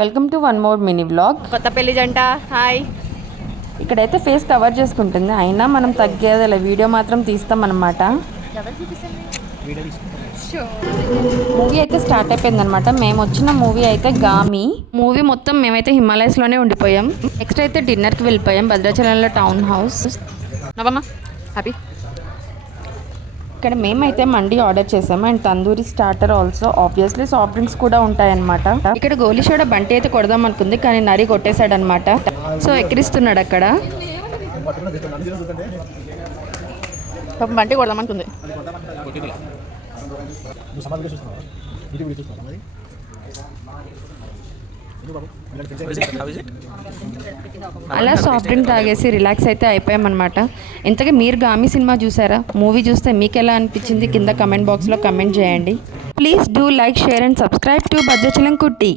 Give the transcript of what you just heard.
Welcome to one more mini vlog. కొత్త పెళ్లి జంట హాయ్. ఇక్కడైతే ఫేస్ కవర్ చేసుకుంటుంది, అయినా మనం తగ్గేది అలా వీడియో మాత్రం తీస్తాం అన్నమాట. మూవీ అయితే స్టార్ట్ అయిపోయింది అనమాట. మేము వచ్చిన మూవీ అయితే గామి మూవీ. మొత్తం మేమైతే హిమాలయస్లోనే ఉండిపోయాం. నెక్స్ట్ అయితే డిన్నర్కి వెళ్ళిపోయాం భద్రాచలంలో టౌన్ హౌస్. నవమ్మ హ్యాపీ. ఇక్కడ మేమైతే మండి ఆర్డర్ చేసాము and tandoori starter also. Obviously soft drinks కూడా ఉంటాయన్నమాట. ఇక్కడ గోలీ సోడా బంటి అయితే కొడదాం అనుకుంది, కానీ నరి కొట్టేశాడు అనమాట. సో ఎక్కిరిస్తున్నాడు అక్కడ. బంటి కొడదామనుకుంది. అలా సాఫ్ట్ డ్రింక్ తాగేసి రిలాక్స్ అయితే అయిపోయామన్నమాట. ఇంతకీ మీరు గామి సినిమా చూసారా? మూవీ చూస్తే మీకు ఎలా అనిపించింది కింద కమెంట్ బాక్స్లో కమెంట్ చేయండి. Please do like, share and subscribe to Bhadrachalam కుట్టి.